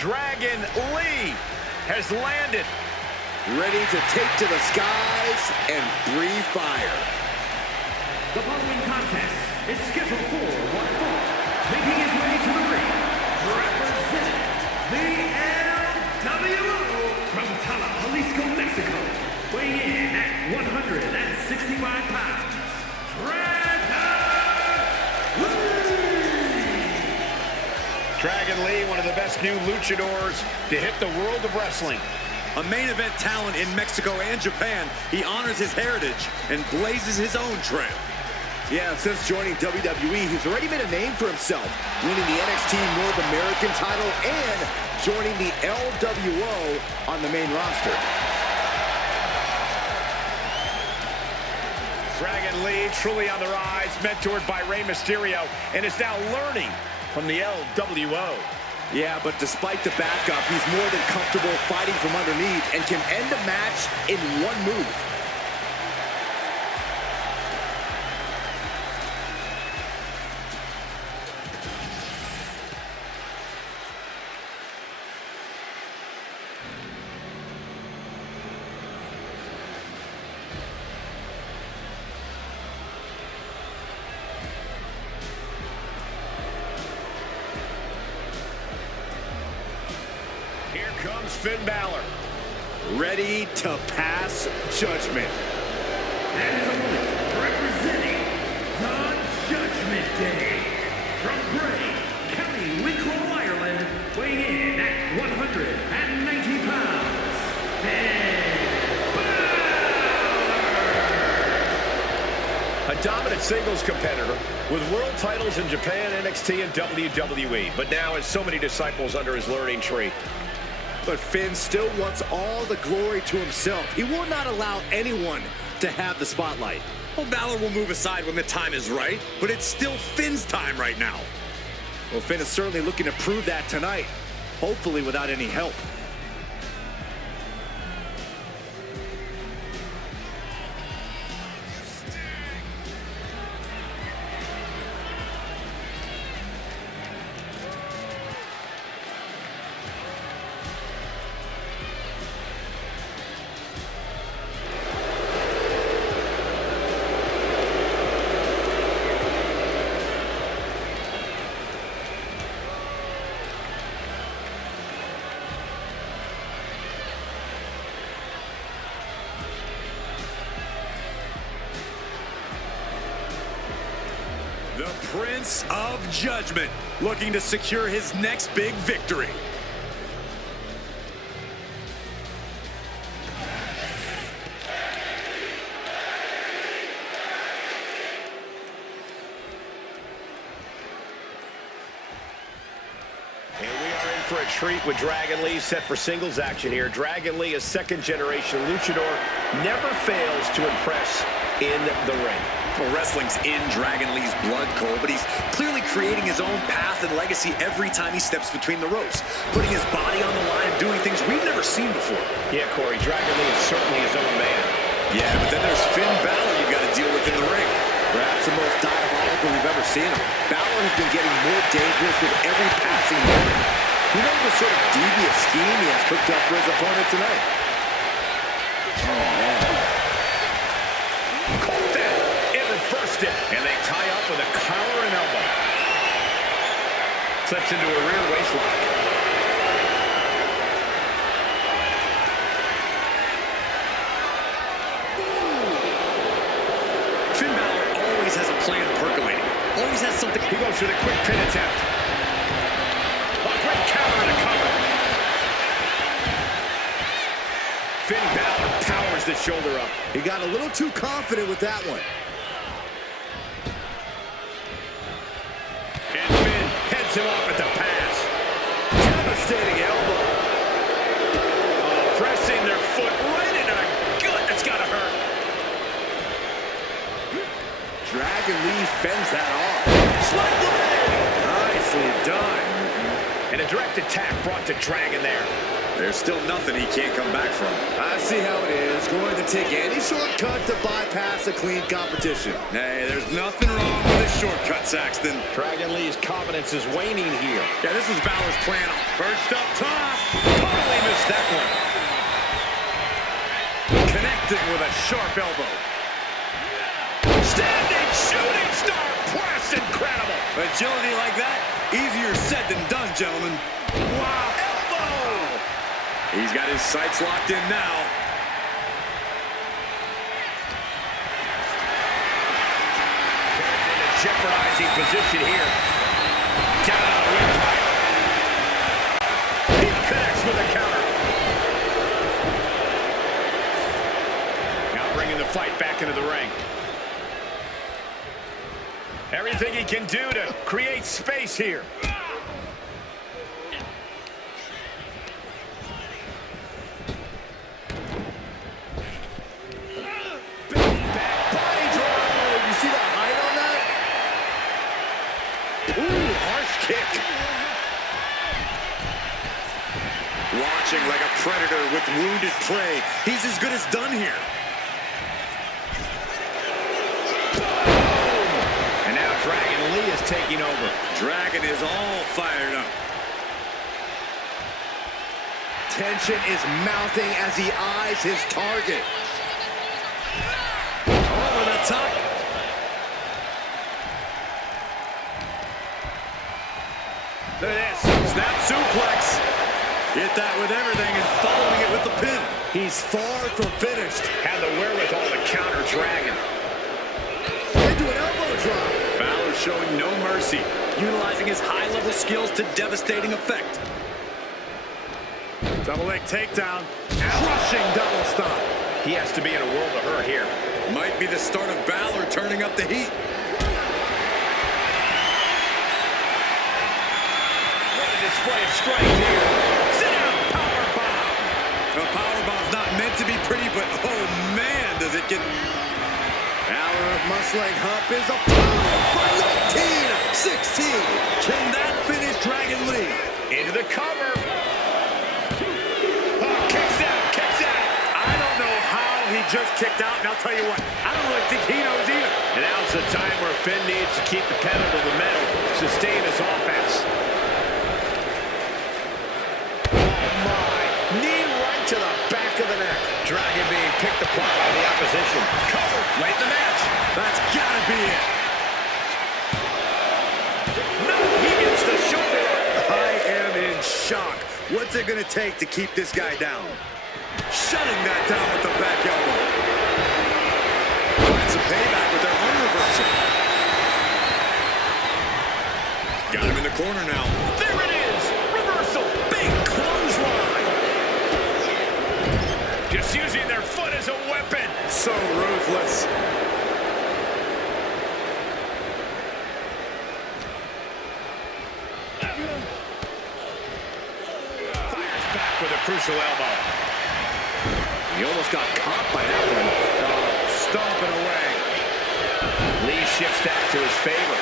Dragon Lee has landed. Ready to take to the skies and breathe fire. The following contest is scheduled for one fall. Making his way to the ring, representing the LWO from Tala, Jalisco, Mexico. Weighing in at 165 pounds, Dragon Lee, one of the best new luchadors to hit the world of wrestling. A main event talent in Mexico and Japan, he honors his heritage and blazes his own trail. Yeah, since joining WWE, he's already made a name for himself, winning the NXT North American title and joining the LWO on the main roster. Dragon Lee truly on the rise, mentored by Rey Mysterio, and is now learning from the LWO. Yeah, but despite the backup, he's more than comfortable fighting from underneath and can end a match in one move. Here comes Finn Balor. Ready to pass judgment. And his opponent, representing the Judgment Day, from Bray, County Wicklow, Ireland, weighing in at 190 pounds, Finn Balor! A dominant singles competitor with world titles in Japan, NXT, and WWE, but now has so many disciples under his learning tree. But Finn still wants all the glory to himself. He will not allow anyone to have the spotlight. Well, Balor will move aside when the time is right, but it's still Finn's time right now. Well, Finn is certainly looking to prove that tonight, hopefully without any help. The Prince of Judgment, looking to secure his next big victory. And we are in for a treat with Dragon Lee set for singles action here. Dragon Lee, a second-generation luchador, never fails to impress in the ring. Well, wrestling's in Dragon Lee's blood, Cole, but he's clearly creating his own path and legacy every time he steps between the ropes, putting his body on the line, doing things we've never seen before. Yeah, Corey, Dragon Lee is certainly his own man. Yeah, but then there's Finn Balor you've got to deal with in the ring. Perhaps the most diabolical we've ever seen him. Balor has been getting more dangerous with every passing moment. Who knows what sort of devious scheme he has cooked up for his opponent tonight? Oh, man. Caught that. It reversed it. And they tie up with a collar and elbow. Slips into a rear waistlock. Finn Balor always has a plan percolating. Always has something. He goes for the quick pin attempt. A great counter and a cover. Finn Balor powers the shoulder up. He got a little too confident with that one. And Finn heads him off at the pass. Devastating elbow. Oh, pressing their foot right into the gut. That's got to hurt. Dragon Lee fends that off. Slide the leg. Nicely done. And a direct attack brought to Dragon there. There's still nothing he can't come back from. I see how it is. Going to take any shortcut to bypass a clean competition. Hey, there's nothing wrong with a shortcut, Saxton. Dragon Lee's confidence is waning here. Yeah, this was Balor's plan. First up top. Totally missed that one. Connecting with a sharp elbow. Standing shooting star press. Incredible. Agility like that, easier said than done, gentlemen. Wow. Elbow. He's got his sights locked in now. In a jeopardizing position here. Down on the windpipe. He connects with a counter. Now bringing the fight back into the ring. Everything he can do to create space here. Launching like a predator with wounded prey. He's as good as done here. And now Dragon Lee is taking over. Dragon is all fired up. Tension is mounting as he eyes his target. Over the top. Look at this. Snap suplex. Hit that with everything and following it with the pin. He's far from finished. Had the wherewithal to counter Dragon. Into an elbow drop. Balor showing no mercy, utilizing his high-level skills to devastating effect. Double leg takedown. Crushing double stomp. He has to be in a world of hurt here. Might be the start of Balor turning up the heat. What a display of strength here. Sit down, powerbomb. A powerbomb's not meant to be pretty, but oh man, does it get... Balor muscling hump is a for 19-16. Can that finish Dragon Lee? Into the cover. Oh, kicks out, kicks out. I don't know how he just kicked out, and I'll tell you what, I don't really think he knows either. And now's the time where Finn needs to keep the pedal to the metal, sustain his offense. To the back of the neck. Dragon being picked apart by the opposition. Cover. Late in the match. That's gotta be it. No, he gets the shoulder. I am in shock. What's it gonna take to keep this guy down? Shutting that down with the back elbow. Find some payback with their own reversal. Got him in the corner now. There it is. Reversal. Big clothesline. Just using their foot as a weapon. So ruthless. Fires back with a crucial elbow. He almost got caught by that one. Stomping away. Lee shifts that to his favor.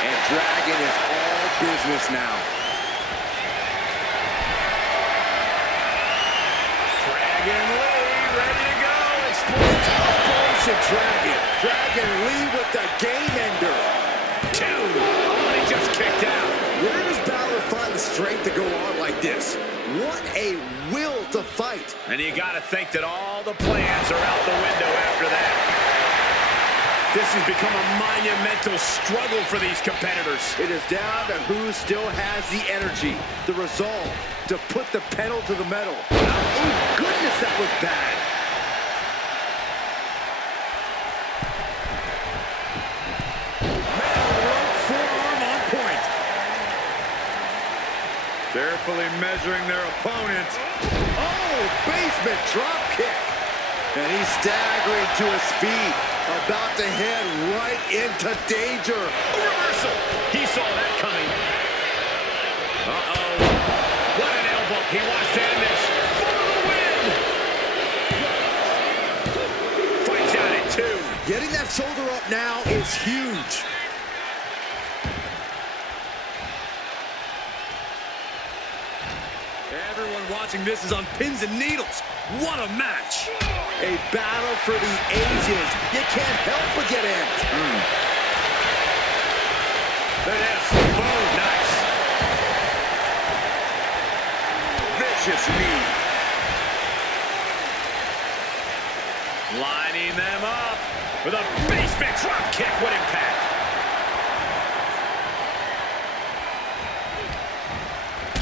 And Dragon is all business now. Dragon Lee ready to go. Operation Dragon. Dragon Lee with the game ender. Two. Oh, he just kicked out. Where does Balor find the strength to go on like this? What a will to fight. And you got to think that all the plans are out the window after that. This has become a monumental struggle for these competitors. It is down to who still has the energy, the resolve to put the pedal to the metal. Oh, goodness, that was bad. Forearm on point. Carefully measuring their opponent. Oh, basement drop kick. And he's staggering to his feet, about to head right into danger. A reversal. He saw that coming. Uh-oh. What an elbow. He wants to end this. For the win. Fights out at 2. Getting that shoulder up now is huge. Everyone watching this is on pins and needles. What a match. A battle for the ages. You can't help but get amped. Look at this. Boom. Nice. Vicious knee. Lining them up with a basement drop kick. What impact.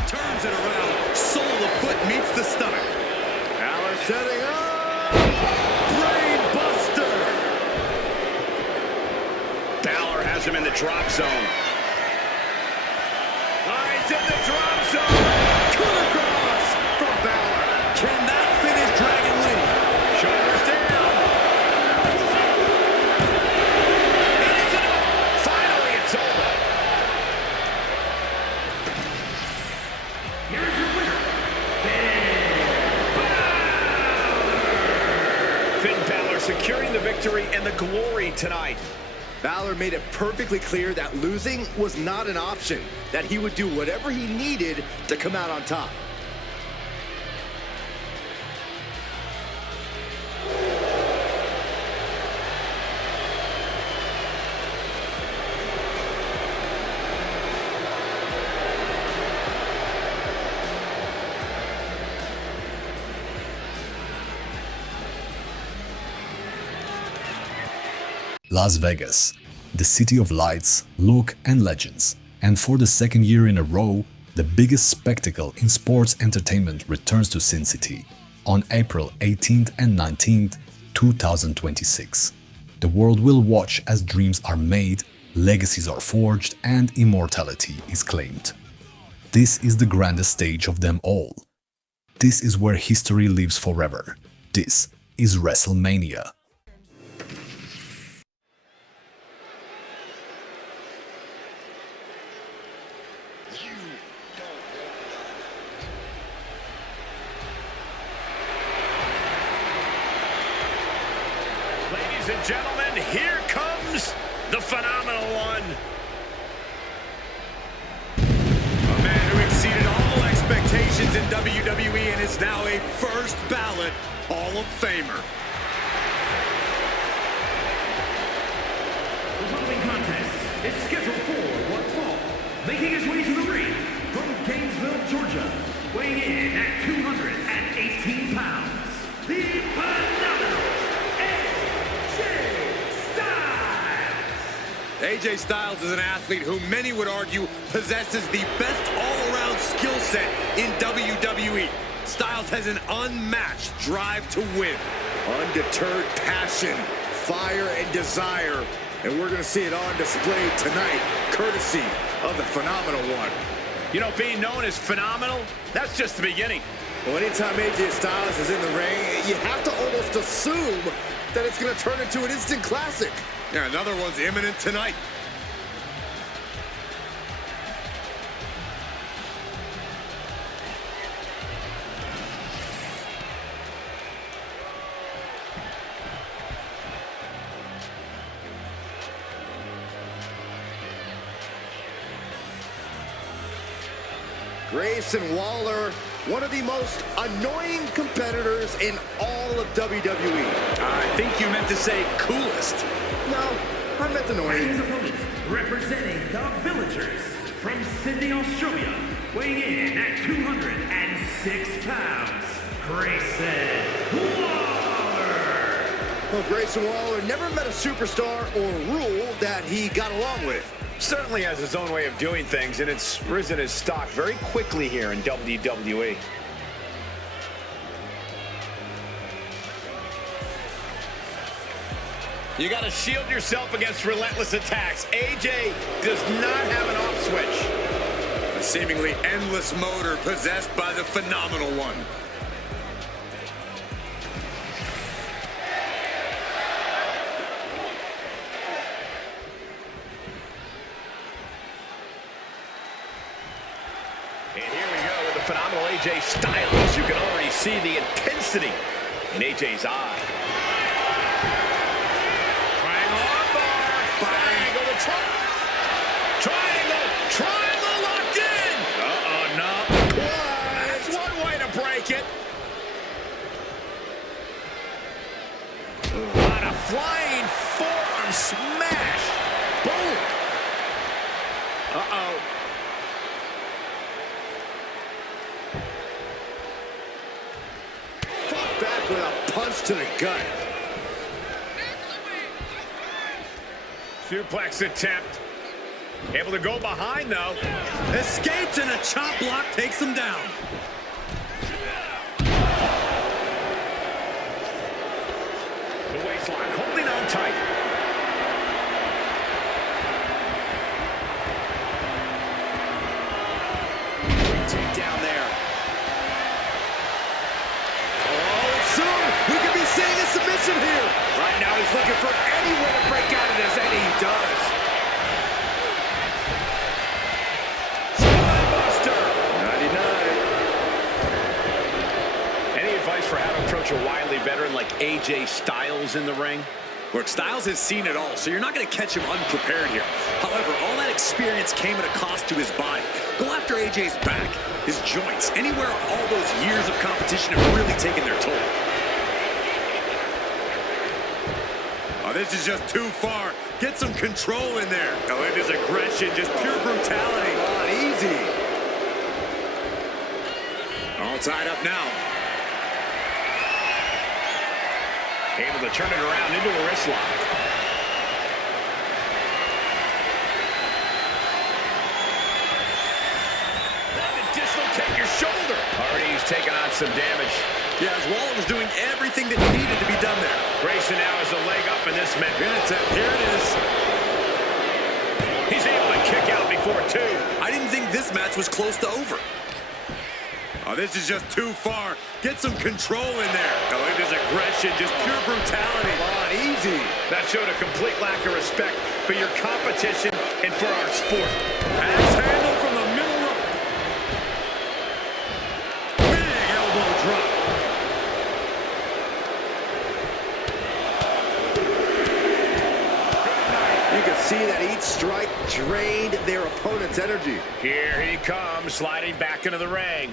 Turns it around. Sole of the foot meets the stomach. Balor setting up. Brain buster. Balor has him in the drop zone. He's in the drop zone. Coup de grace from Balor. Can that finish Dragon Lee? Shoulders down. It is enough. Finally, it's over. Here's your winner, Finn Balor securing the victory and the glory tonight. Balor made it perfectly clear that losing was not an option, that he would do whatever he needed to come out on top. Las Vegas, the city of lights, look and legends. And for the second year in a row, the biggest spectacle in sports entertainment returns to Sin City on April 18th and 19th, 2026. The world will watch as dreams are made, legacies are forged, and immortality is claimed. This is the grandest stage of them all. This is where history lives forever. This is WrestleMania. Ladies and gentlemen, here comes the phenomenal one. A man who exceeded all expectations in WWE and is now a first ballot Hall of Famer. The following contest is scheduled for one fall. Making his way to the ring from Gainesville, Georgia, weighing in at 218 pounds, the phenomenal AJ Styles is an athlete who many would argue possesses the best all-around skill set in WWE. Styles has an unmatched drive to win. Undeterred passion, fire, and desire. And we're going to see it on display tonight, courtesy of the phenomenal one. You know, being known as phenomenal, that's just the beginning. Well, anytime AJ Styles is in the ring, you have to almost assume that it's going to turn into an instant classic. Yeah, another one's imminent tonight. Grayson Waller, one of the most annoying competitors in all of WWE. I think you meant to say coolest. No, I meant annoying. His opponent, representing the Villagers from Sydney, Australia, weighing in at 206 pounds, Grayson Waller. Well, Grayson Waller never met a superstar or rule that he got along with. Certainly has his own way of doing things, and it's risen his stock very quickly here in WWE. You got to shield yourself against relentless attacks. AJ does not have an off switch. A seemingly endless motor possessed by the phenomenal one. And here we go with the phenomenal AJ Styles. You can already see the intensity in AJ's eye. Triangle locked in. No. That's flying forearm smash. Boom. Uh-oh. Fought back with a punch to the gut. Suplex attempt. Able to go behind, though. Escapes, and a chop block takes him down. The waistline holding on tight. Take down there. Oh, soon we could be seeing a submission here. Right now he's looking for any way to break out of this, and he does. Spinebuster. 99. Any advice for how to approach a wily veteran like AJ Styles in the ring? Look, Styles has seen it all, so you're not going to catch him unprepared here. However, all that experience came at a cost to his body. Go after AJ's back, his joints, anywhere all those years of competition have really taken their toll. Oh, this is just too far. Get some control in there. Oh, it is aggression, just pure brutality. Not easy. All tied up now. Able to turn it around into a wrist lock. To dislocate your shoulder. Already he's taking on some damage. Yeah, as Waller was doing everything that needed to be done there. Grayson now has a leg up in this match. Here it is. He's able to kick out before two. I didn't think this match was close to over. Oh, this is just too far. Get some control in there. Oh, it is aggression, just pure brutality. Not easy. That showed a complete lack of respect for your competition and for our sport. Axe handle from the middle rope. Big elbow drop. You can see that each strike drained their opponent's energy. Here he comes, sliding back into the ring.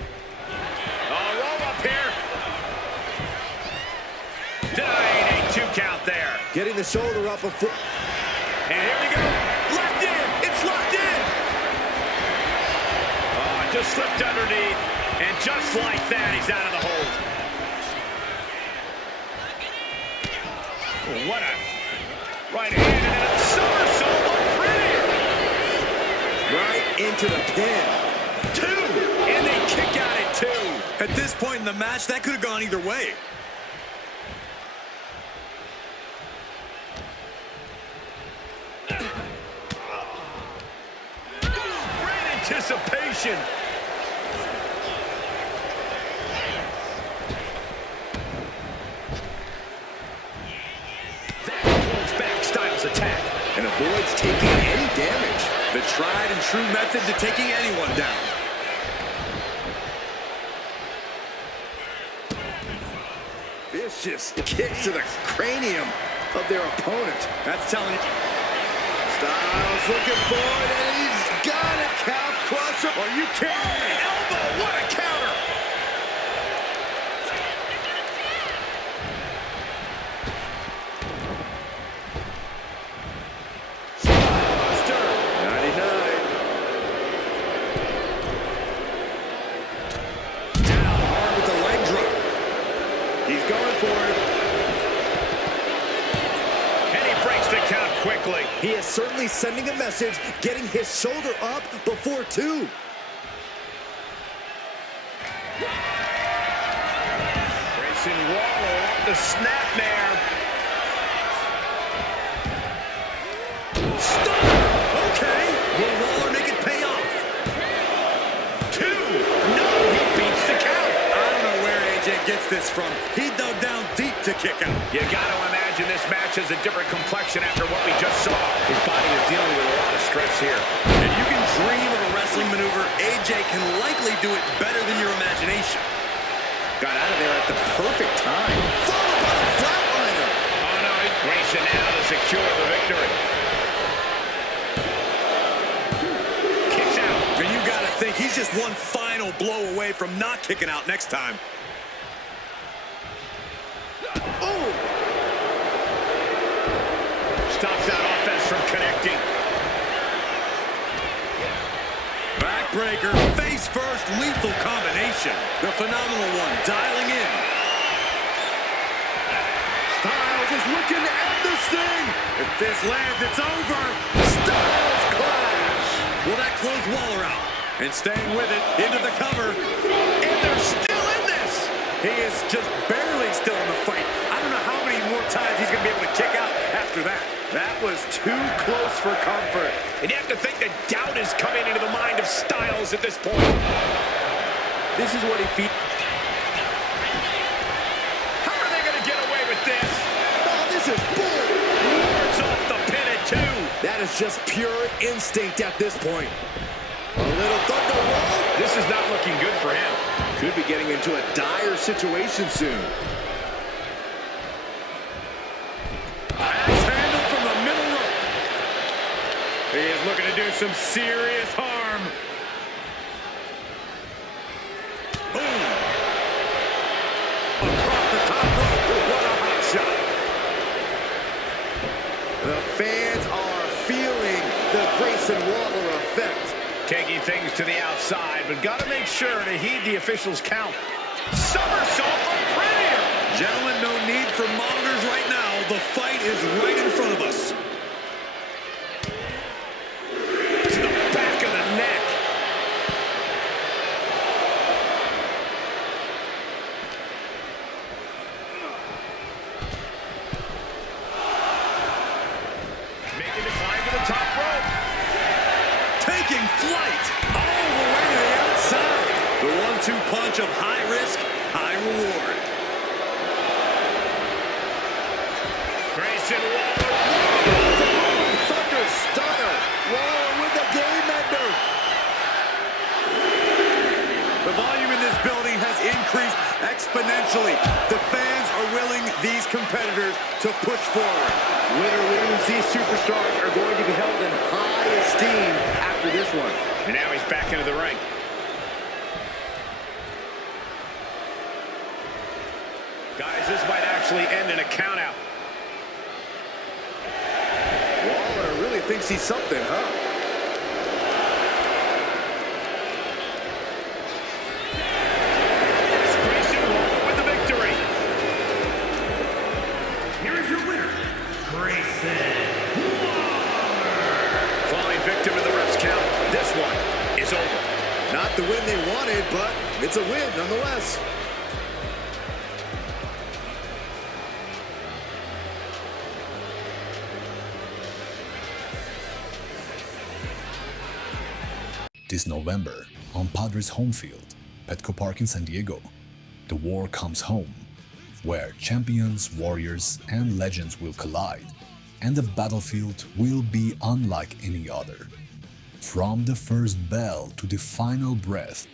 Oh, roll up here. Denying a 2 count there. Getting the shoulder up a foot. And here we go. Locked in. It's locked in. Oh, just slipped underneath. And just like that, he's out of the hold. Oh, what a right hand and a somersault. Right into the pin. 2. And they kick out at 2. At this point in the match, that could have gone either way. Great anticipation. That pulls back Styles' attack. And avoids taking any damage. The tried and true method to taking anyone down. Vicious kicks to the cranium of their opponent. That's telling you. Styles looking forward, and he's got a calf crusher. Are you kidding me? Elbow, what a counter. Buster. 99. Down hard with the leg drop. He's going for it. And he breaks the count quickly. He is certainly sending a message, getting his shoulder up before 2. Grayson Waller off the snapmare. Stop! Okay. Will Waller make it pay off? 2. No, he beats the count. I don't know where AJ gets this from. He dug down deep to kick out. You got to imagine this match has a different complexion after what we just saw. His body is dealing with a lot of stress here. If you can dream of a wrestling maneuver, AJ can likely do it better than your imagination. Got out of there at the perfect time. Followed by the flatliner. Oh, no, Grayson now to secure the victory. Kicks out. And you got to think he's just one final blow away from not kicking out next time. Oh! stops that offense from connecting. Backbreaker, face first, lethal combination. The phenomenal one dialing in. Styles is looking to end this thing. If this lands, it's over. Styles clash. Will that close Waller out? And staying with it, into the cover. And they're still in this. He is just barely still in the fight. I don't know how many more times he's going to be able to kick out after that. That was too close for comfort. And you have to think that doubt is coming into the mind of Styles at this point. This is what he feels. How are they going to get away with this? Oh, this is bull. Wards off the pin at 2. That is just pure instinct at this point. A little thunder roll. This is not looking good for him. Could be getting into a dire situation soon. Axe handle from the middle rope. He is looking to do some serious harm. Boom. Across the top rope. What a hot shot. The fans are feeling the Grayson Waller effect. Taking things to the outside, but got to make sure to heed the officials' count. Somersault from Premier. Gentlemen, no need for monitors right now. The fight is right in front of us. To the back of the neck. Making the climb to the top rope. Taking flight all the way to the outside. The 1-2 punch of high risk, high reward. Grayson Waller. Thunder stunner. Waller with the game ender. The volume in this building has increased exponentially. The fans are willing these competitors to push forward. Win or lose, these superstars are going to be held in high esteem after this one. And now he's back into the ring. Guys, this might actually end in a countout. Waller really thinks he's something, huh? It's Grayson Waller with the victory. Here is your winner, Grayson Waller. Falling victim to the ref's count. This one is over. Not the win they wanted, but it's a win nonetheless. This November, on Padres' home field, Petco Park in San Diego, the war comes home, where champions, warriors, and legends will collide, and the battlefield will be unlike any other. From the first bell to the final breath,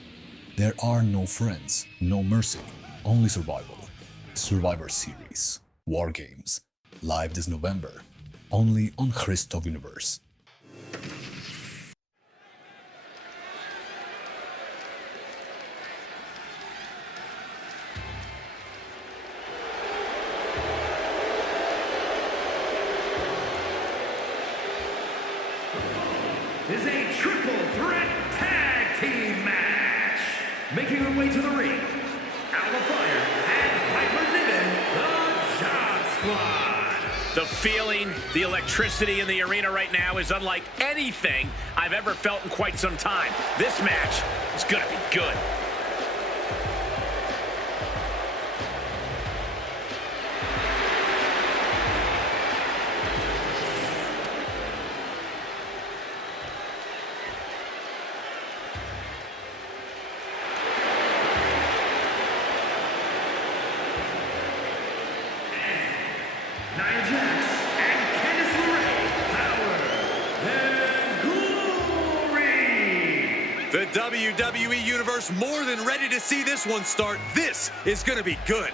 there are no friends, no mercy, only survival. Survivor Series, War Games, live this November, only on Christov Universe. Is a triple threat tag team match. Making her way to the ring, Alba Fire and Piper Niven, the Job Squad. The feeling, the electricity in the arena right now is unlike anything I've ever felt in quite some time. This match is going to be good. Nia Jax and Candice LeRae, Power and Glory. The WWE Universe more than ready to see this one start. This is going to be good.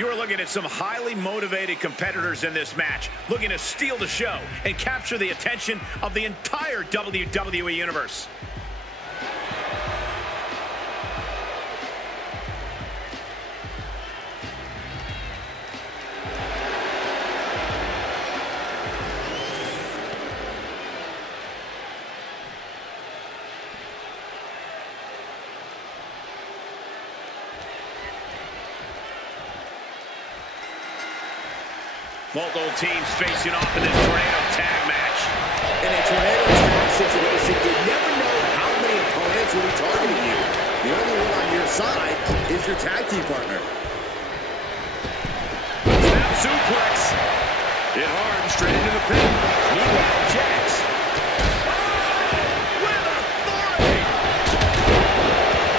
You are looking at some highly motivated competitors in this match, looking to steal the show and capture the attention of the entire WWE Universe. Multiple teams facing off in this tornado tag match. In a tornado tag situation, you never know how many opponents will be targeting you. The only one on your side is your tag team partner. Snap suplex. Hit hard and straight into the pin. Meanwhile, Jax. With authority.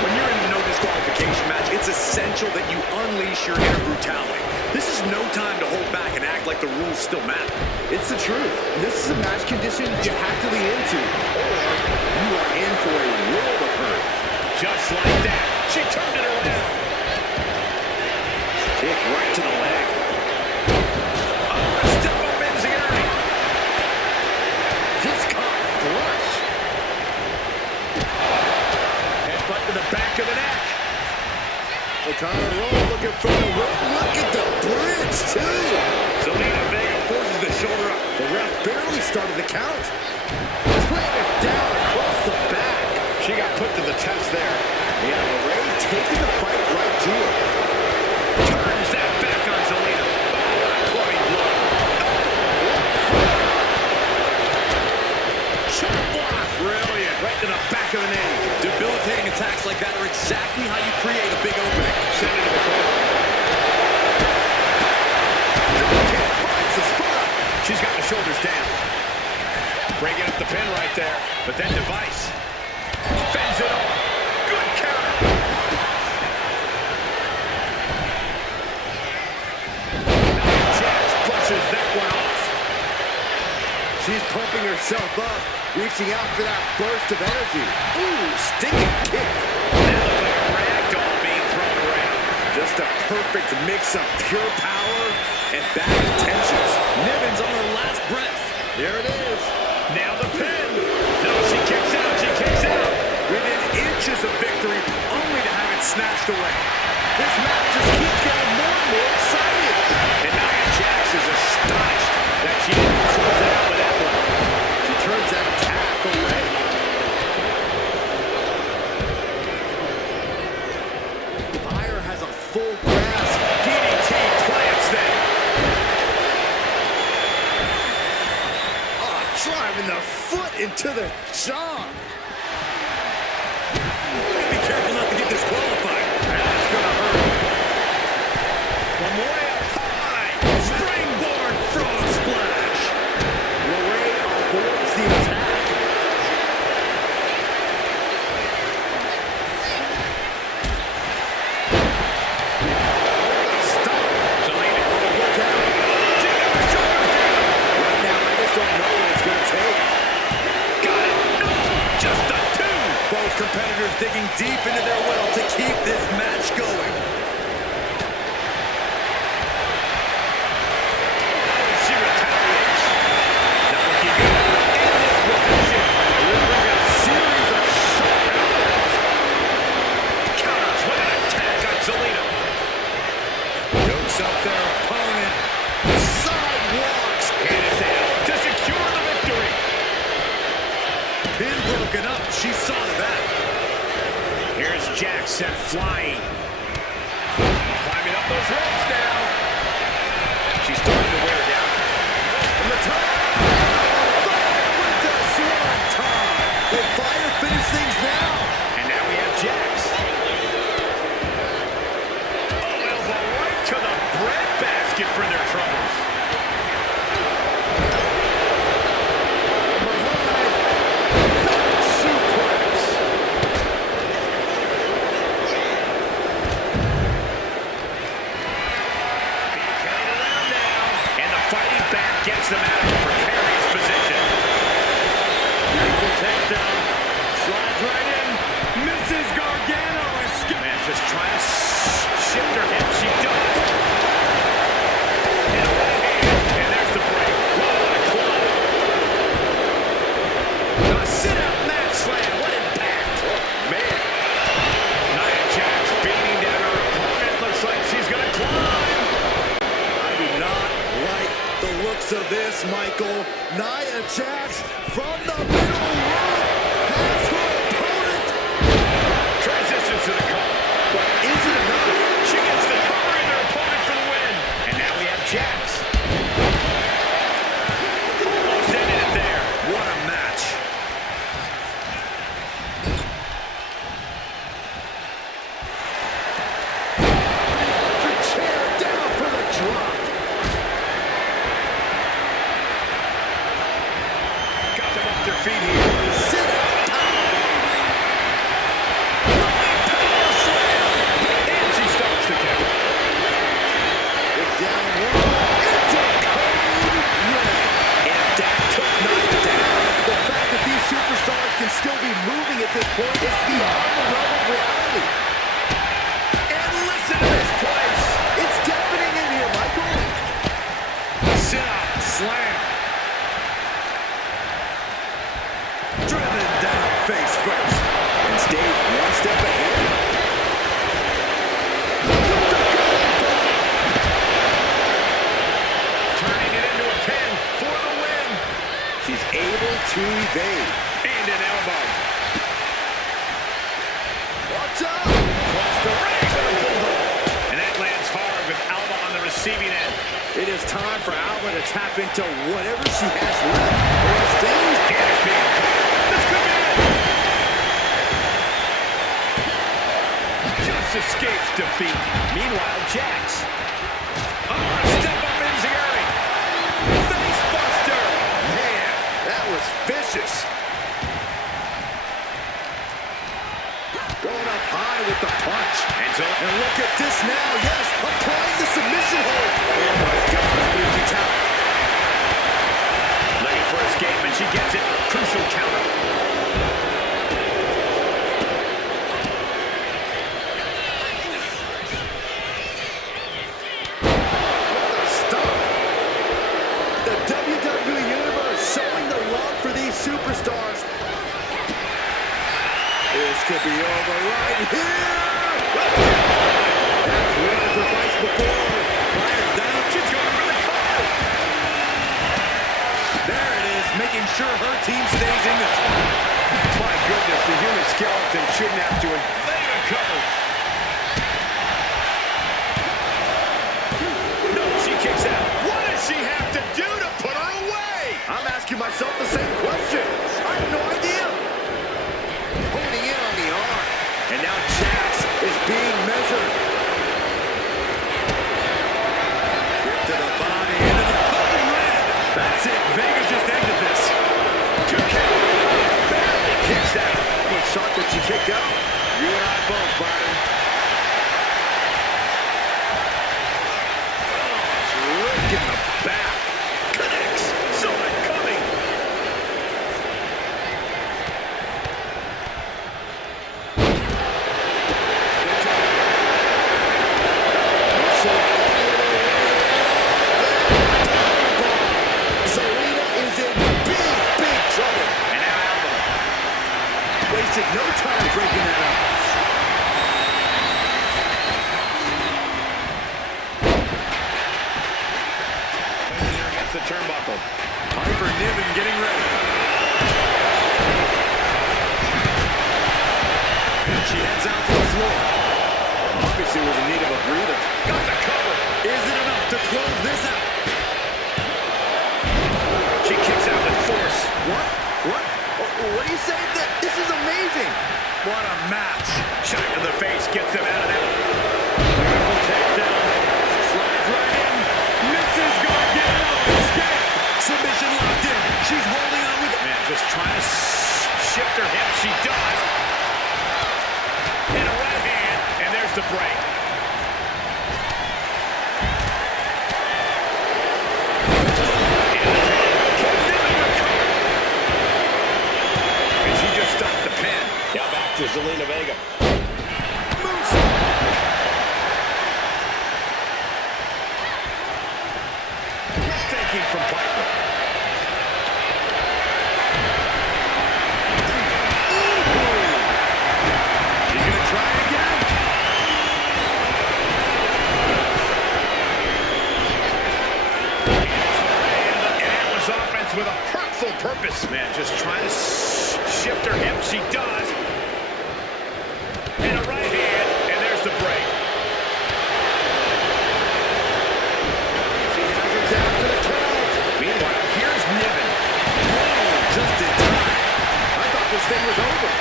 When you're in a no disqualification match, it's essential that you unleash your inner brutality. This is no time to hold back and act like the rules still matter. It's the truth. This is a match condition you have to lean into, or you are in for a world of hurt. Just like that, she turned it around. Kick right to the leg. Oh, step up Enziguri. Just caught flush. Headbutt to the back of the neck. O'Connor roll looking for the win. Look at the bridge, too. Zelina Vega forces the shoulder up. The ref barely started the count. Planted down across the back. She got put to the test there. Yeah, Ray taking the fight right to her. Turns that back on Zelina. Oh, bloody blood. Shot block. Brilliant. Right to the back of the knee. Debilitating attacks like that are exactly how you create a big opening. Send it to the corner. Finds the spot. She's got the shoulders down. Breaking up the pin right there. But then Device fends it off. Good counter. Jax brushes that one off. She's pumping herself up, reaching out for that burst of energy. Ooh, stinging kick. That looked like a ragdoll being thrown around. Just a perfect mix of pure power and bad intentions. Niven's on her last breath. There it is. Now the pin. No, she kicks out. She kicks out. Within inches of victory, only to have it snatched away. This match just keeps getting more and more exciting. And Nia Jax is astonished that she didn't close it out with that one. She turns that attack away. Fire has a full grasp. DDT plants them. Oh, driving the foot into the jaw. Be careful not to get disqualified. That's gonna hurt. From way up high. Springboard frog splash. Lorraine avoids the attack. Stop. Zelina. Look out. She got her shoulders down. Right now, I just don't know what it's going to take. Got it. No. Just a two. Both competitors digging deep into their well to keep this match going. She retaliates. Not looking good. In this position. Delivering a series of sharp elbows. Counters with an attack on Zelina. Jokes up their opponent. Sidewalks. Hand it down to secure the victory. Pin broken up. She saw to that. Here's Jax sent flying. Climbing up those ropes now. She's starting to wear down. From the top. Fire with the swanton. Will Fire finish things now? And now we have Jax. Oh, elbow right to the breadbasket for their troubles. Suplex. Being carried around now. this, Michael. Nia Jax from the middle rope has her opponent. Transitions to the cover. But is it enough? She gets the cover and her opponent for the win. And now we have Jax. Almost ended it there. What a match. The chair down for the drop. Got them off their feet here. Sit out powerbomb. Running power slam. And she starts the count. The down low. It's a code red. And that took Nia down. The fact that these superstars can still be moving at this point is beyond the realm of reality. And listen to this place. It's deafening in here, Michael. Sit up, slam. Driven down face first. And stays one step ahead. Turning it into a pin for the win. She's able to evade. And an elbow. Watch out! Across the ring with a bulldog. And that lands hard with Alba on the receiving end. It is time for Alba to tap into whatever she has left. Or else things And it's being caught. This could be it. Just escapes defeat. Meanwhile, Jax. Oh, step up Enziguri. Face buster. Man, that was vicious. Going up high with the punch. And look at this now. Yes, applying the submission hold. Oh my God, Lucha tap. Looking for escape, and she gets it. Crucial counter. Stop. The WWE Universe showing the love for these superstars. This could be over right here. That's once or twice before. Fires down. She's going for the cover. There it is, making sure her team stays in this one. My goodness, the human skeleton shouldn't have to invade a cover. No, she kicks out. What does she have to do to put her away? I'm asking myself the same question. I have no idea. Holding in on the arm. And now Jax is being measured. Kick to the body, into the code red. That's it. Vega just ended this. 2 count. Barely kicks out. I was shocked that she kicked out. You and I both, Byron. Look in the back. Connects. Saw it coming. Serena is in big trouble. And now Alba. Wasted no time breaking that up. Here against the turnbuckle. Piper Niven getting ready. She heads out to the floor. Obviously was in need of a breather. Got the cover. Is it enough to close this out? She kicks out with force. What? What? What are you saying? This is amazing. What a match. Shot to the face gets them out of there. Beautiful takedown. Slides right in. Misses Gargano. Escape. Submission locked in. She's holding on with it. Man, just trying to shift her hip. She does. In a right hand. And there's the break. And she just stopped the pin. Now back to Zelina Vega. Taking from Piper. She's gonna try again. And that was moves with a hurtful purpose. Man, just trying to shift her hip. She does. And a right hand, and there's the break. She has her down to the count. Meanwhile, here's Niven. Whoa, just in time. I thought this thing was over.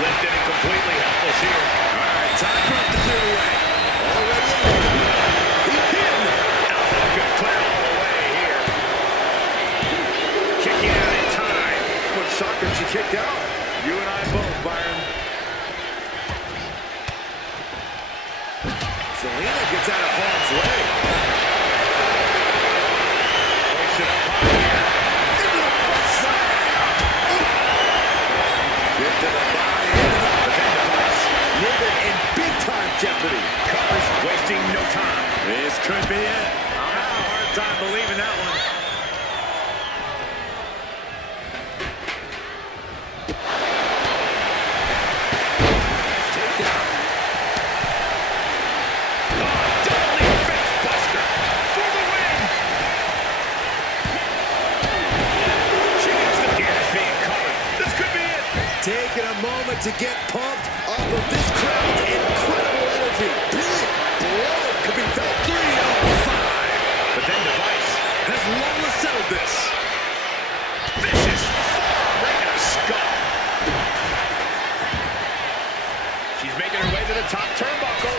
Lifted and completely helpless here. All right, time for us to clear the way. Already eliminated. He pinned. Elbow could clear all the way here. Kicking out in time. What shot that she kicked out? You and I both, Byron. Zelina gets out of harm's way. Hoist it up high here. Into the front slam. Kick to the body. But then device. Niven in big-time jeopardy. Covers, wasting no time. This could be it. I'm having a hard time believing that one. Takedown. Deadly face buster for the win. She gets the gears being covered. This could be it. Taking a moment to get pumped off of this crowd's incredible energy. Big blow could be felt. 3 on 5. But then device Has Lola settled this? vicious forearm right in her skull. She's making her way to the top turnbuckle.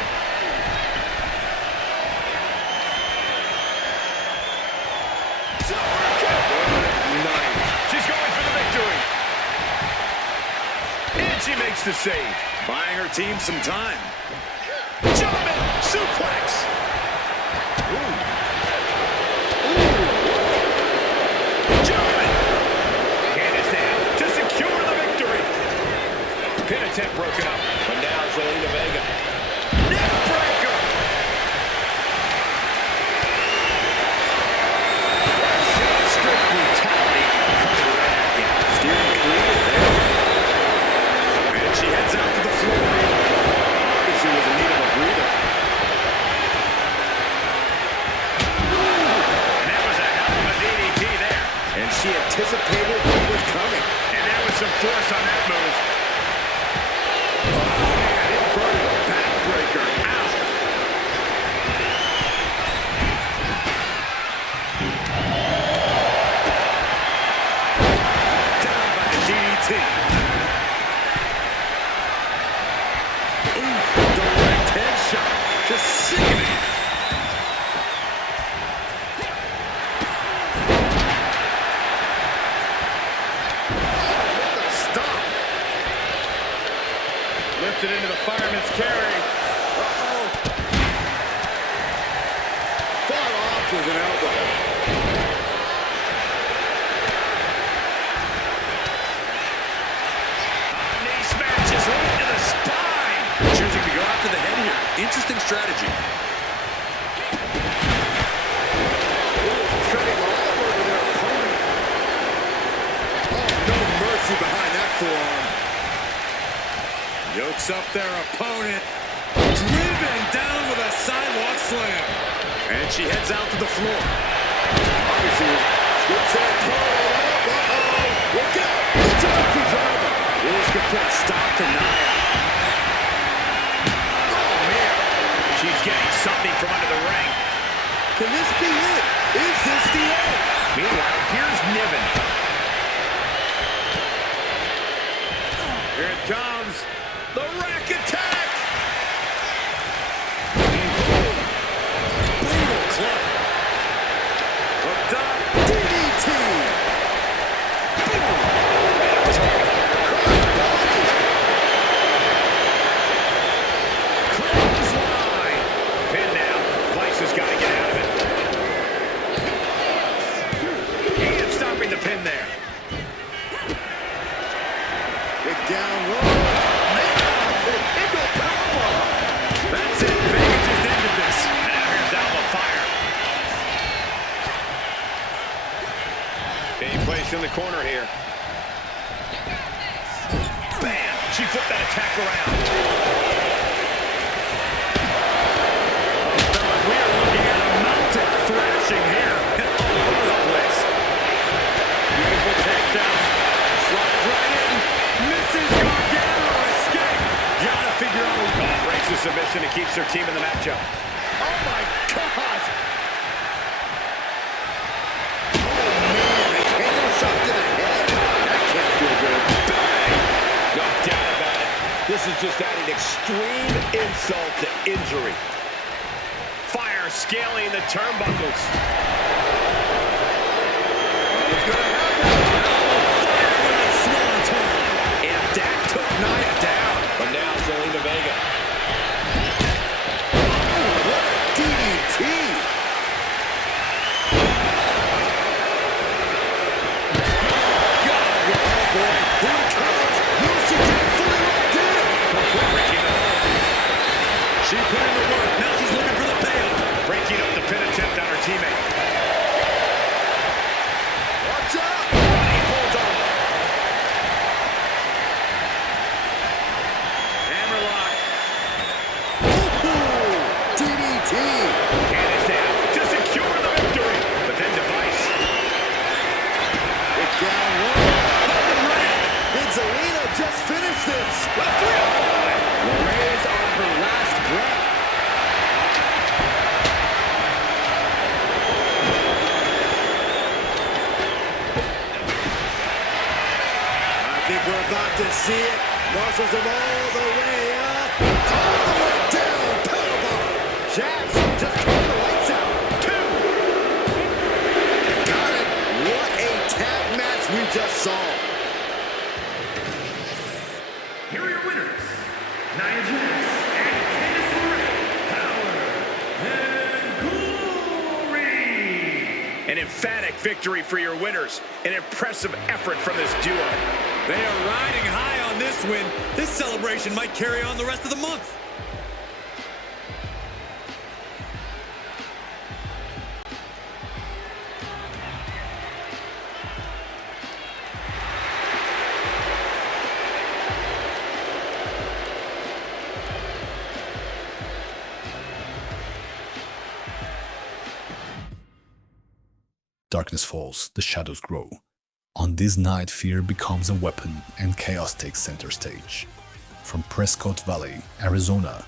Nice. She's going for the victory. And she makes the save. Buying her team some time. German suplex. German. Hand is down to secure the victory. Pin attempt broken up. But now Zelina Vega. Neck breaker. Strict brutality coming right at you. Steering clear there. And she heads out to the floor. Obviously was in need of a breather. And that was a hell of a DDT there. And she anticipated what was coming. And there was some force on that move. Man, inverted backbreaker. Ow. Down by the DDT. Direct headshot. Just sickening. What the stop? Lifted into the fireman's carry. Uh-oh. Fought off with an elbow. Knee smashes right to the spine. Choosing to go after the head here. Interesting strategy. Treading all over their opponent. Oh, no mercy behind that forearm. Yokes up their opponent. Driven down with a sidewalk slam. And she heads out to the floor. Obviously, slips that pole up. Uh-oh. Look out. It's a lucky driver. This could put a stop to Nia. Oh, man. She's getting something from under the ring. Can this be it? Is this the end? Meanwhile, here's Niven. Here it comes. The rack attack. Brutal club. Hooked up. DDT. Clothesline. Pin now. Vice has got to get out of it. And stopping the pin there. Big down low. Into a powerbomb. That's it. Vega just ended this. And now here's Alba Fire. Being placed in the corner here. Bam! She flipped that attack around. Fellas, we are looking at a mountain thrashing here. All over the place. position and keeps their team in the matchup. Oh my gosh! Oh man, a kendo shot to the head. That can't feel good. Bang! No doubt about it. This is just adding extreme insult to injury. Fire scaling the turnbuckles. What's gonna happen? Fire with a swanton. And Dak took Nia down. But now Zelina Vega. What a DDT! God, oh boy. Here it comes! Lucy getting fully locked in! Breaking the hold. She put in the work. Now she's looking for the payoff. Breaking up the pin attempt on her teammate. Watch out! Running bulldog. Hammerlock. Ooh, DDT! Hand is down to secure the victory. But then Device. It's down low. Did Zelina just finish this? Well, 3 on 5. Lorraine's on her last breath. I think we're about to see it. Muscles them all the way up. All the way down. Powerbomb. Jax just turned the lights out. 2. Got it. What a tag match we just saw. Here are your winners, Nia Jax and Candice LeRae. Power and Glory. An emphatic victory for your winners. An impressive effort from this duo. They are riding high on this win. This celebration might carry on the rest of the month. Darkness falls, the shadows grow. On this night, fear becomes a weapon and chaos takes center stage. From Prescott Valley, Arizona,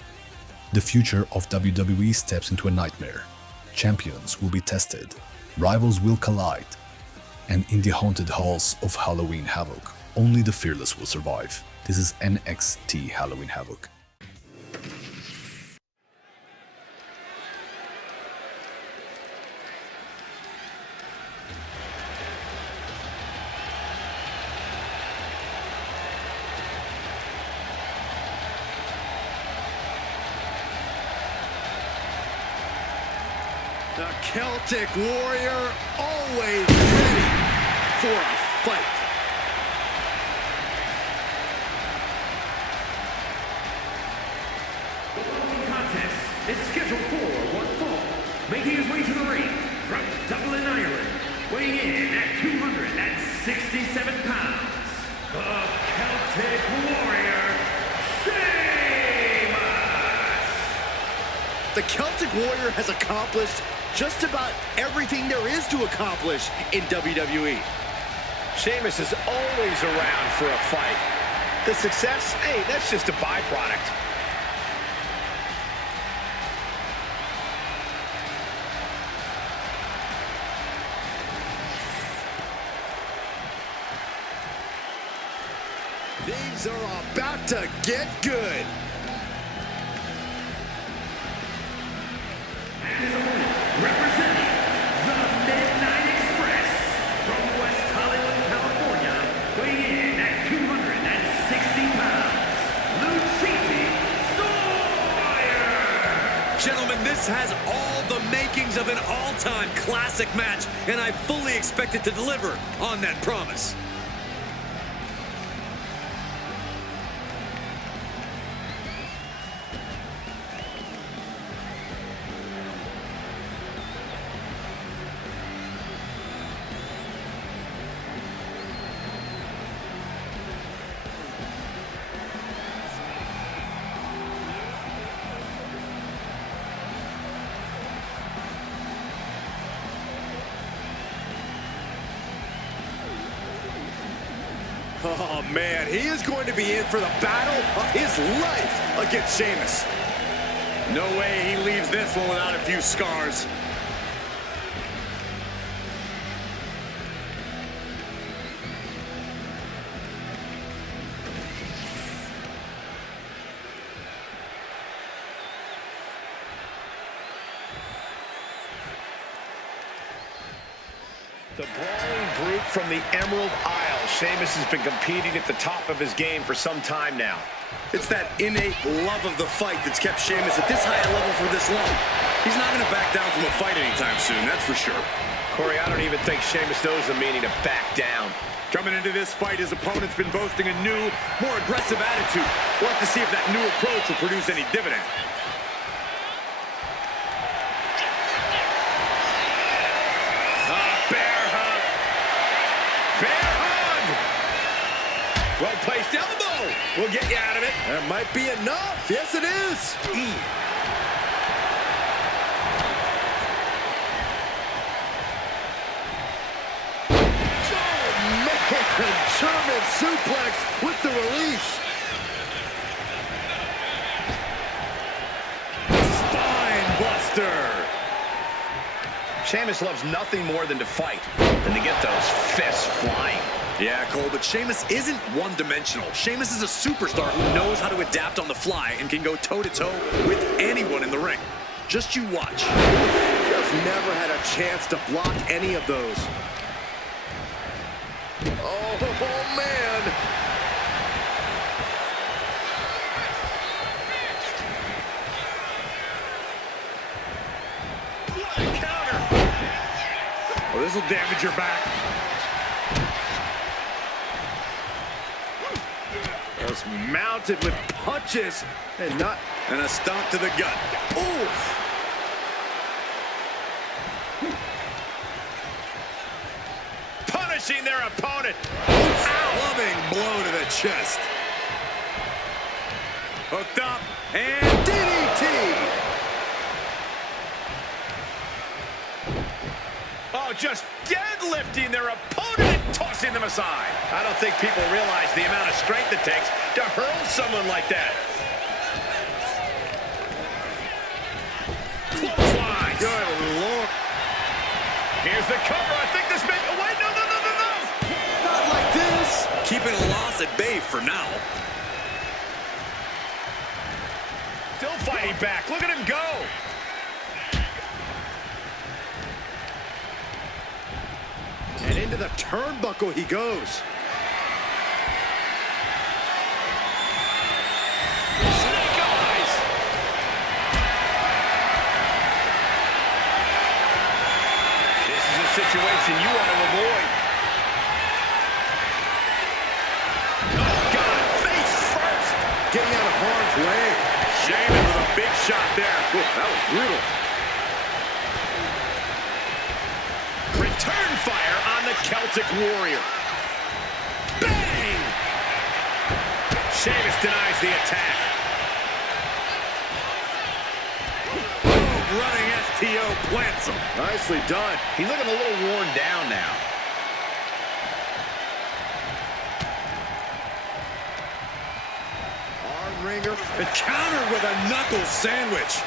the future of WWE steps into a nightmare. Champions will be tested, rivals will collide, and in the haunted halls of Halloween Havoc, only the fearless will survive. This is NXT Halloween Havoc. The Celtic Warrior always ready for a fight. The following contest is scheduled for one fall. Making his way to the ring from Dublin, Ireland, weighing in at 267 pounds, the Celtic Warrior, Sheamus! The Celtic Warrior has accomplished just about everything there is to accomplish in WWE. Sheamus is always around for a fight. The success, hey, that's just a byproduct. Things are about to get good. And his opponent, representing the Midnight Express from West Hollywood, California, weighing in at 260 pounds, Lucha Underground. Gentlemen, this has all the makings of an all-time classic match, and I fully expect it to deliver on that promise. Oh man, he is going to be in for the battle of his life against Sheamus. No way he leaves this one without a few scars. The brawling brute from the Emerald Isle. Sheamus has been competing at the top of his game for some time now. It's that innate love of the fight that's kept Sheamus at this high a level for this long. He's not going to back down from a fight anytime soon, that's for sure. Corey, I don't even think Sheamus knows the meaning to back down. Coming into this fight, his opponent's been boasting a new, more aggressive attitude. We'll have to see if that new approach will produce any dividend. Well-placed elbow will get you out of it. That might be enough. Yes, it is. Oh, man. German suplex with the release. Spine buster. Sheamus loves nothing more than to fight, than to get those fists flying. Yeah, Cole, but Sheamus isn't one-dimensional. Sheamus is a superstar who knows how to adapt on the fly and can go toe-to-toe with anyone in the ring. Just you watch. Just never had a chance to block any of those. Oh man. Counter. Well, this will damage your back. Just mounted with punches and not... And a stomp to the gut. Oof. Punishing their opponent. Loving blow to the chest. Hooked up and DDT. Oh, just deadlifting their opponent and tossing them aside. I don't think people realize the amount of strength it takes to hurl someone like that. Clothesline. Good Lord. Here's the cover. I think this may... Oh, wait, no. Not like this. Keeping a loss at bay for now. Still fighting back. Look at him go. And into the turnbuckle he goes. Snake eyes. This is a situation you want to avoid. Oh, God, face first. Getting out of harm's way. Sheamus with a big shot there. Ooh, that was brutal. Return fire on the Celtic Warrior. Bang! Sheamus denies the attack. Boom, running STO plants him. Nicely done. He's looking a little worn down now. Arm wringer. And countered with a knuckle sandwich.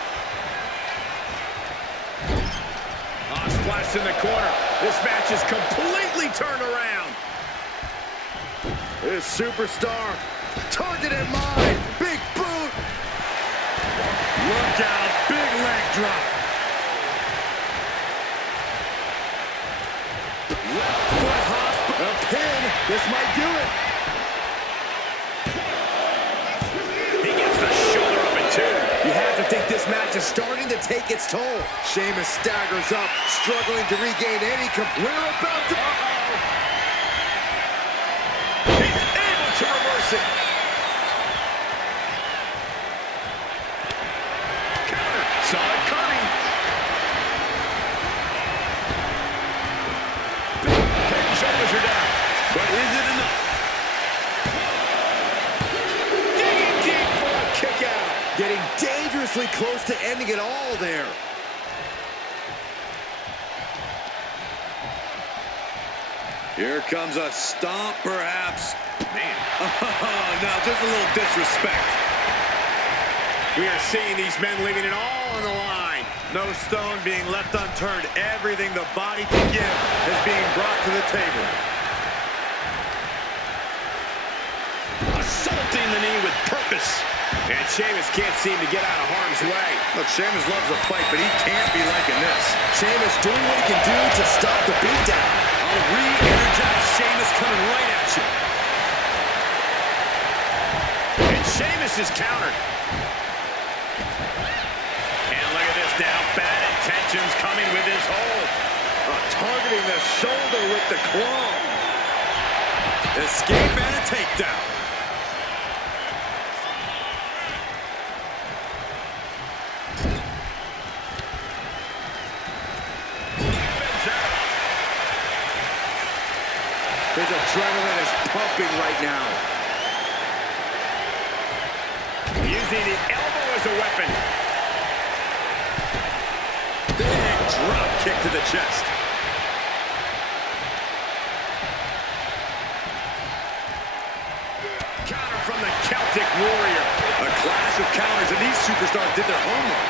Splash in the corner. This match is completely turned around. This superstar. Target in mind. Big boot. Look out. Big leg drop. Left foot hop. A pin. This might do it. He gets the shoulder up in two. You have to think this match is starting to take its toll. Sheamus staggers up, struggling to regain any We're about to... He's able to reverse it. Counter. Saw it coming. Head and shoulders are down. But is it enough? Digging deep for a kick out. Getting dangerously close to ending it all there. Here comes a stomp, perhaps. Man. Oh, now just a little disrespect. We are seeing these men leaving it all on the line. No stone being left unturned. Everything the body can give is being brought to the table. Assaulting the knee with purpose. And Sheamus can't seem to get out of harm's way. Look, Sheamus loves a fight, but he can't be liking this. Sheamus doing what he can do to stop the beatdown. I'll re-energize Sheamus coming right at you. And Sheamus is countered. And look at this now. Bad intentions coming with his hold. Targeting the shoulder with the claw. Escape and a takedown. His adrenaline is pumping right now. Using the elbow as a weapon. Big drop kick to the chest. Counter from the Celtic Warrior. A clash of counters, and these superstars did their homework.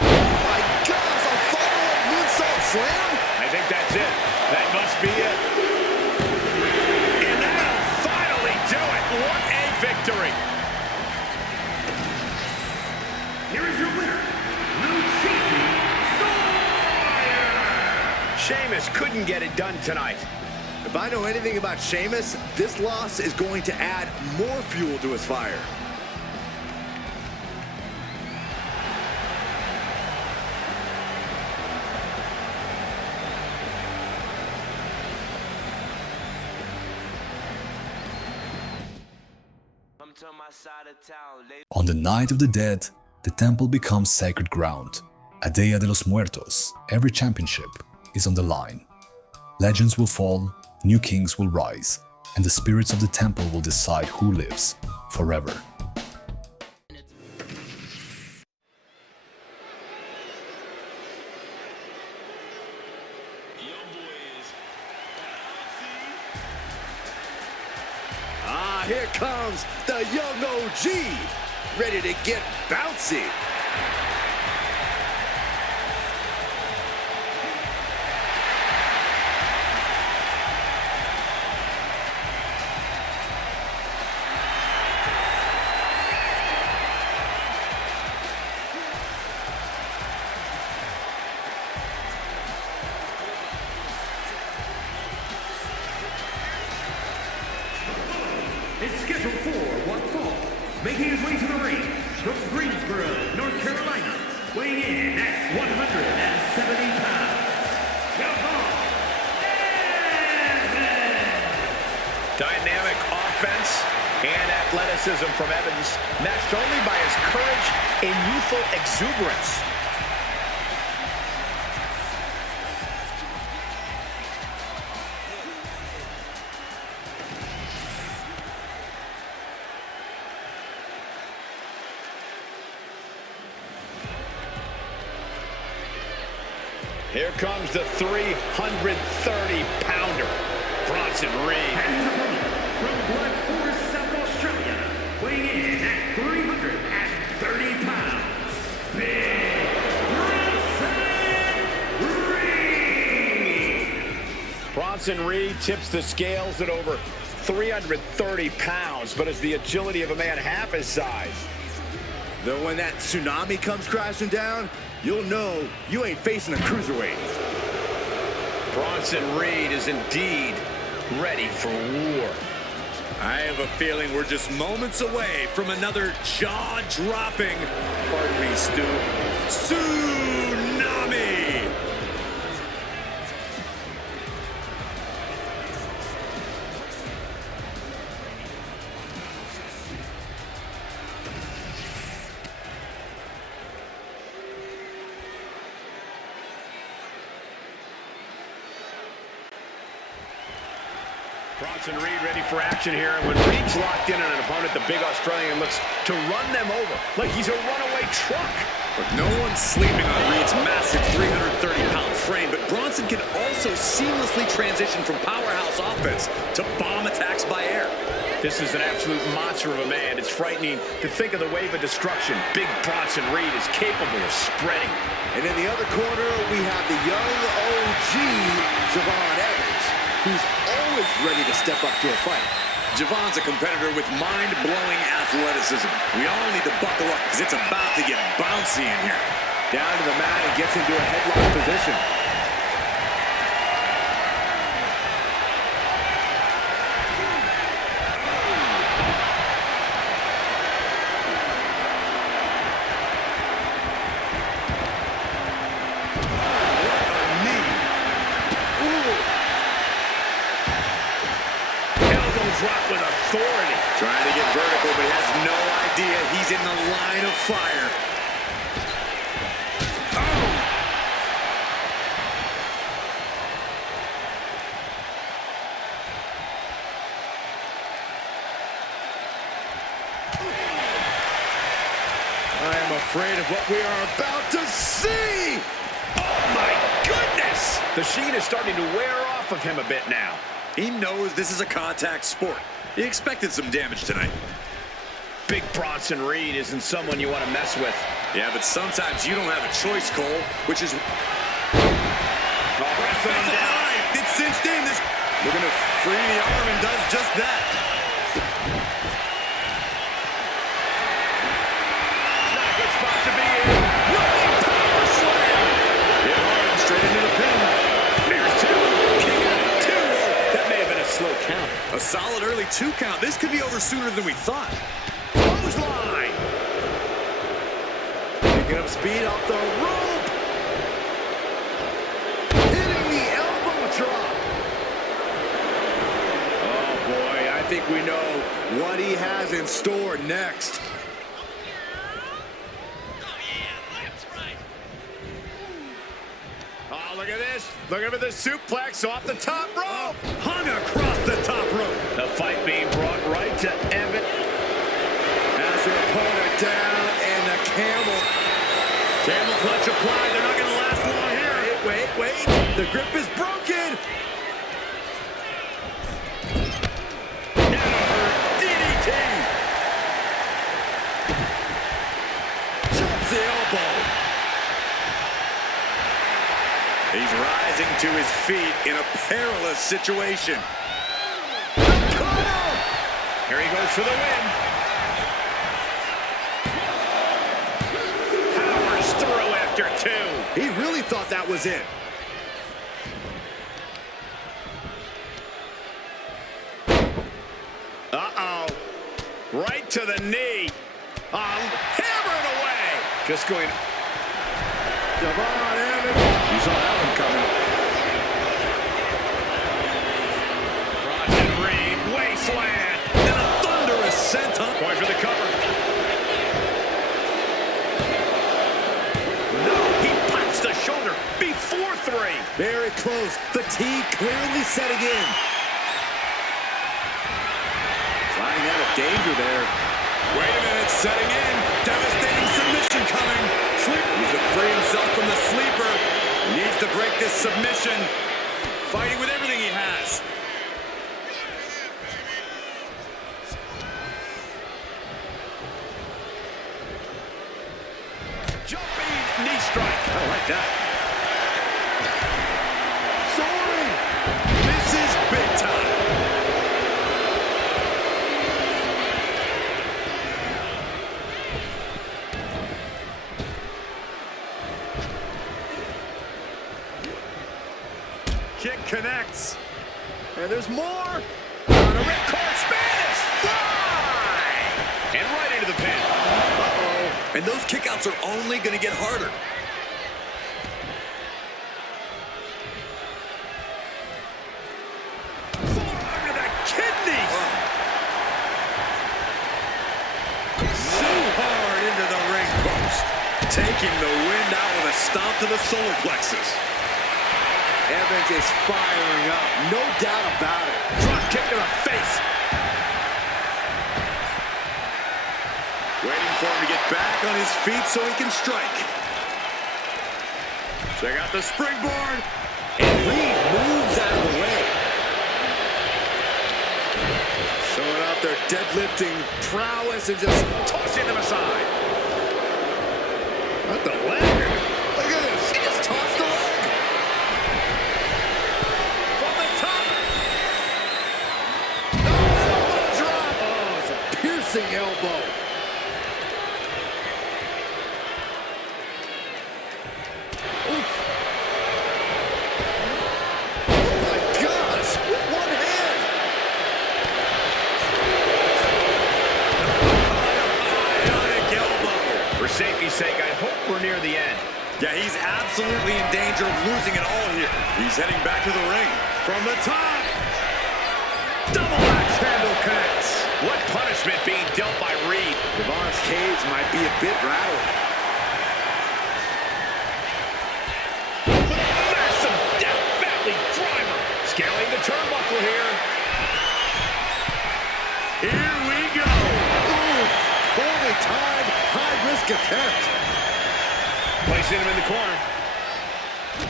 Oh my gosh, a follow-up moonsault slam? I think that's it. That must be it. And that'll finally do it. What a victory. Here is your winner, Lucha Underground. Sheamus couldn't get it done tonight. If I know anything about Sheamus, this loss is going to add more fuel to his fire. On the Night of the Dead, the temple becomes sacred ground. A Dia de los Muertos, every championship is on the line. Legends will fall, new kings will rise, and the spirits of the temple will decide who lives forever. Here comes the young OG, ready to get bouncy. Is scheduled for one fall, making his way to the ring from Greensboro, North Carolina, weighing in at 170 pounds. Dynamic offense and athleticism from Evans, matched only by his courage and youthful exuberance. Here comes the 330-pounder, Bronson Reed. And his opponent from Blood Forest, South Australia, weighing in at 330 pounds, Big Bronson Reed. Bronson Reed tips the scales at over 330 pounds, but has the agility of a man half his size. Though when that tsunami comes crashing down, you'll know you ain't facing a cruiserweight. Bronson Reed is indeed ready for war. I have a feeling we're just moments away from another jaw-dropping, pardon me, Stu, tsunami! Bronson Reed ready for action here. And when Reed's locked in on an opponent, the big Australian looks to run them over like he's a runaway truck. But no one's sleeping on Reed's massive 330-pound frame, but Bronson can also seamlessly transition from powerhouse offense to bomb attacks by air. This is an absolute monster of a man. It's frightening to think of the wave of destruction Big Bronson Reed is capable of spreading. And in the other corner, we have the young OG, Javon Evans, who's always ready to step up to a fight. Javon's a competitor with mind-blowing athleticism. We all need to buckle up because it's about to get bouncy in here. Down to the mat and gets into a headlock position. Drop with authority. Trying to get vertical, but he has no idea he's in the line of fire. I am afraid of what we are about to see. Oh, my goodness! The sheen is starting to wear off of him a bit now. He knows this is a contact sport. He expected some damage tonight. Big Bronson Reed isn't someone you want to mess with. Yeah, but sometimes you don't have a choice, Cole, which is... It's cinched in. Looking to free the arm and does just that. Not a good spot to be in. Running power slam. Hit hard and straight into the pin. There's two. King out of two. That may have been a slow count. A solid early 2 count. This could be over sooner than we thought. Clothesline. Picking up speed off the rope. Hitting the elbow drop. Oh, boy, I think we know what he has in store next. Oh, look at this. Look at the suplex off the top rope. Hung across the top rope. The fight being brought right to Evan. Has their opponent down and the camel. Camel clutch applied. They're not going to last long here. Wait. The grip is broken. DDT. Chops the elbow. He's rising to his feet in a perilous situation. Here he goes for the win. Powers through after two. He really thought that was it. Uh-oh. Right to the knee. Hammer it away. Just going... Javon Evans. You saw that one coming. Bronson Reed, wasteland. And a thunderous senton. Going for the cover. No, he pops the shoulder before three. Very close. Fatigue clearly setting in. Sliding out of danger there. Wait a minute, setting in. Devastating submission coming. Needs to free himself from the sleeper. Needs to break this submission. Fighting with everything he has. Jumping knee strike. I like that. Soaring. This is big time. Kick connects. And there's more. On a ripcord Spanish fly. And right into the pin. Uh-oh. And those kickouts are only going to get harder. Forearm to the kidneys. So hard into the ring post. Taking the wind out with a stomp to the solar plexus. Evans is firing up. No doubt about it. Drop kick to the face. Waiting for him to get back on his feet so he can strike. Check out the springboard. And Reed moves out of the way. Showing off their deadlifting prowess and just Tossing them aside. what the leg? Look at this. He just tossed the leg. From the top. Elbow drop. Oh, it's a piercing elbow. Oof. Oh my gosh, with one hand. Bionic elbow. For safety's sake, I hope we're near the end. Yeah, he's absolutely in danger of losing it all here. He's heading back to the ring. From the top. Double axe handle connects. What punishment being dealt by Reed. Devon's cage might be a bit rattled. Massive Death Valley driver. Scaling the turnbuckle here. Here we go. Ooh, poorly timed, high-risk attempt. Placing him in the corner.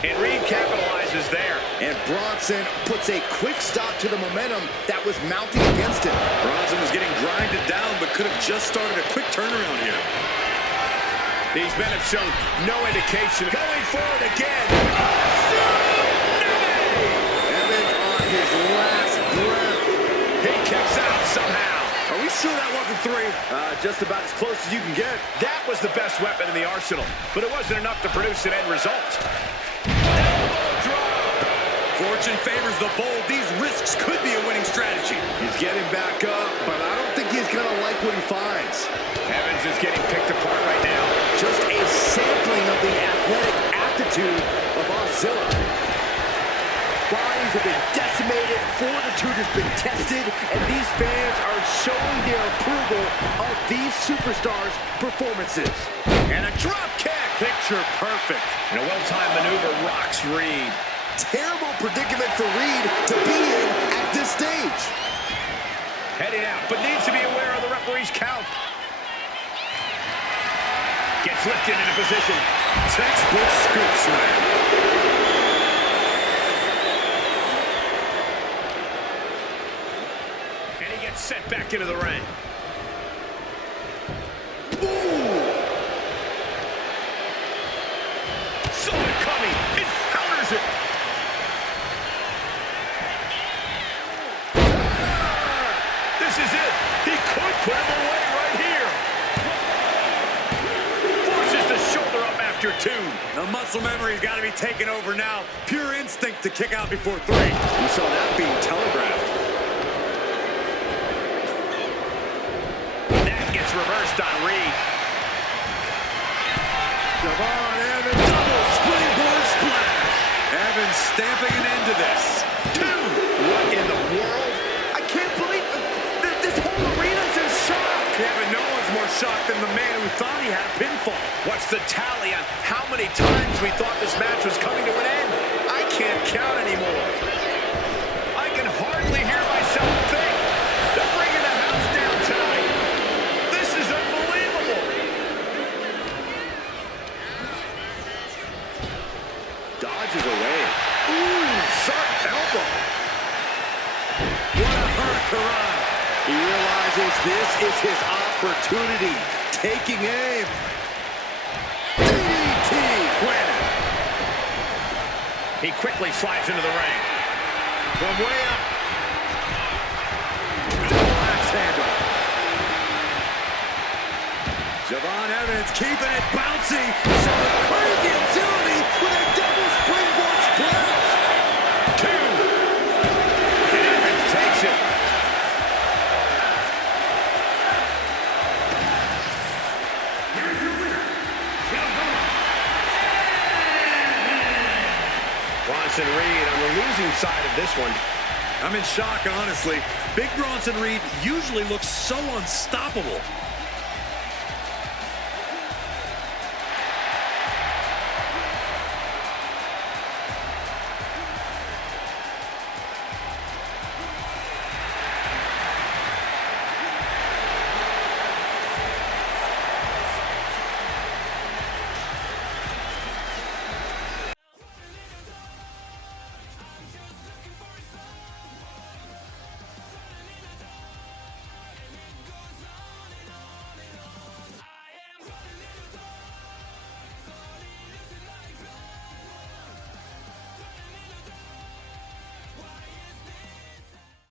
And Reed capitalizes there. And Bronson puts a quick stop to the momentum that was mounting against him. Bronson was getting grinded down, but could have just started a quick turnaround here. These men have shown no indication. Going forward again. Evans on his last breath. He kicks out somehow. Are we sure that wasn't three? Just about as close as you can get. That was the best weapon in the arsenal, but it wasn't enough to produce an end result. Fortune favors the bold. These risks could be a winning strategy. He's getting back up, but I don't think he's going to like what he finds. Evans is getting picked apart right now. Just a sampling of the athletic aptitude of Ozilla. Bodies have been decimated, fortitude has been tested, and these fans are showing their approval of these superstars' performances. And a drop kick. Picture perfect. And a well-timed maneuver rocks Reed. Terrible predicament for Reed to be in at this stage. Heading out, but needs to be aware of the referee's count. Gets lifted into position. Textbook scoop slam. And he gets sent back into the ring. Saw it coming. It counters it. This is it. He could put him away right here. Forces the shoulder up after two. The muscle memory's got to be taken over now. Pure instinct to kick out before three. We saw that being telegraphed. That gets reversed on Reed. Devon Evans, Double springboard splash. Evans stamping an end to this. Two. What in the world? I can't believe this whole arena's in shock. Yeah, but no one's more shocked than the man who thought he had a pinfall. What's the tally on how many times we thought this match was coming to an end? I can't count anymore. I can hardly hear myself think. They're bringing the house down tonight. This is unbelievable. Dodges away. Ooh, sharp elbow. What a hurricane. He realizes this is his opportunity. Taking aim. DDT. Win. He quickly slides into the ring. From way up. Double axe handle. Javon Evans keeping it bouncy. Some crazy agility with a double springboard splash. Two. And Evans takes it. Here's your winner, Javon. Bronson Reed on the losing side of this one. I'm in shock, honestly. Big Bronson Reed usually looks so unstoppable.